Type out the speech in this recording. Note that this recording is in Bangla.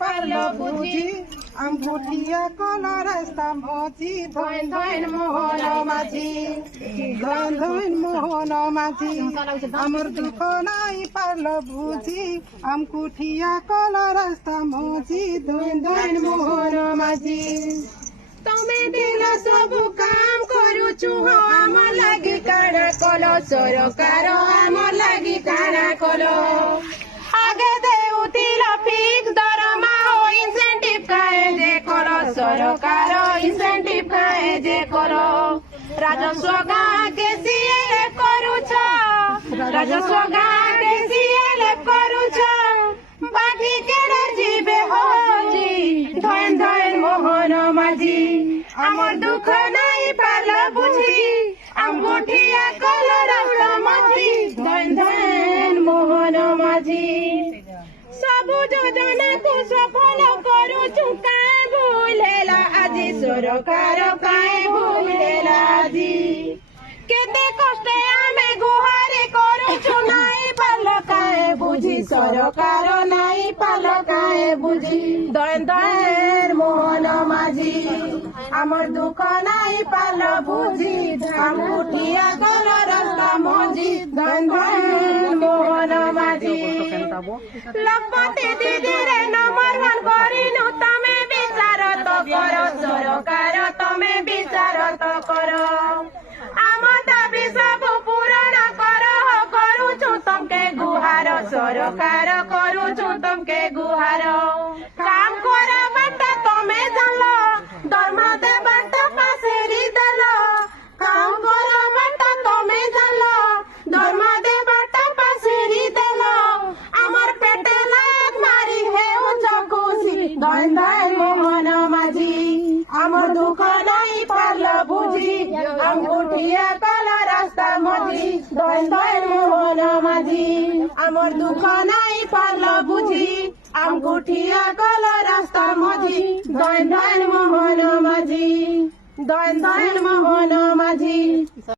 পারলো বুঝি আঙ্গুঠিয়া কলা রাস্তা মজি ধন ধন মোহন মাঝি ধন ধন মোহন মাঝি আমার দুঃখ নাই পারলো বুঝি আঙ্গুঠিয়া কলা রাস্তা মজি ধন ধন মোহন মাঝি ତମେ ଦିନ ସବୁ କାମ କରୁଛୁ ଆମ ଲାଗି କାଣା କଲ ସରକାର ଆମ ଲାଗି କାଣା କଲ ଆଗେ ଦେଉଥିଲ ଫିକ୍ସ ଦରମା ଓ ଇନସେଣ୍ଟିଭ କାଏ ଯେ କଲ ସରକାର ଇନସେଣ୍ଟିଭ କାଏ ଯେ କର ରାଜସ୍ୱ ଗାଁ କେସିଏଲ କରୁଛ ରାଜସ୍ୱ ଗାଁ କେସିଏଲ କରୁଛ ବାକି କେଡ଼େ ଯିବେ ହଜି ଧନ ଧନ মোহন মাঝি আমার দুঃখ নাই পারল বুঝি আঙ্গুঠিয়া কলা রাস্তা মজি ধন ধন মোহন মাঝি ସବୁ ଯୋଜନାକୁ ସଫଳ କରୁଛୁ କାଇଁ ଭୁଲ ହେଲା ଆଜି ସରକାର କାଇଁ ଭୁଲ ହେଲା ଆଜି କେତେ କଷ୍ଟେ ଆମେ ଗୁହାରି କରୁଛୁ ନାଇଁ ପାଲ କାଇଁ ବୁଝି ସରକାର ନାଇଁ ପାଲ କାଇଁ ବୁଝି ଦନ ଦନ মোহন মাঝি আমার দুঃখ নাই পাল বুঝি আঙ্গুঠিয়া কলা রাস্তা মজি ধন ধন মোহন মাঝি লখপতি দিদিরে নম্বর ওয়ান করিনু তমে বিচার তো কর সরকার তমে বিচার তো কর ଆମ ଦାବି ସବୁ ପୂରଣ କର କରୁଛୁ ତମକେ ଗୁହାର ସରକାର କରୁଛୁ ତମକେ ଗୁହାର କାମ କର ବାଟା ତମେ ଜାଲ ଦରମା ଦେବାଟା ପାସେରି ଦେଲ କାମ କର ବାଟା ତମେ ଜାଲ ଦରମା ଦେବାଟା ପାସେରି ଦେଲ আমার পেটে লাগ মারি হেউছ খুশি ধন ধন মোহন মাঝি আমার দুঃখ নাই পারল বুঝি আঙ্গুঠিয়া কলা রাস্তা মজি ধন ধন মোহন মাঝি আমার দুঃখ নাই পারল বুঝি আঙ্গুঠিয়া কলা রাস্তা মজি ধন ধন মোহন মাঝি ধন ধন মোহন মাঝি।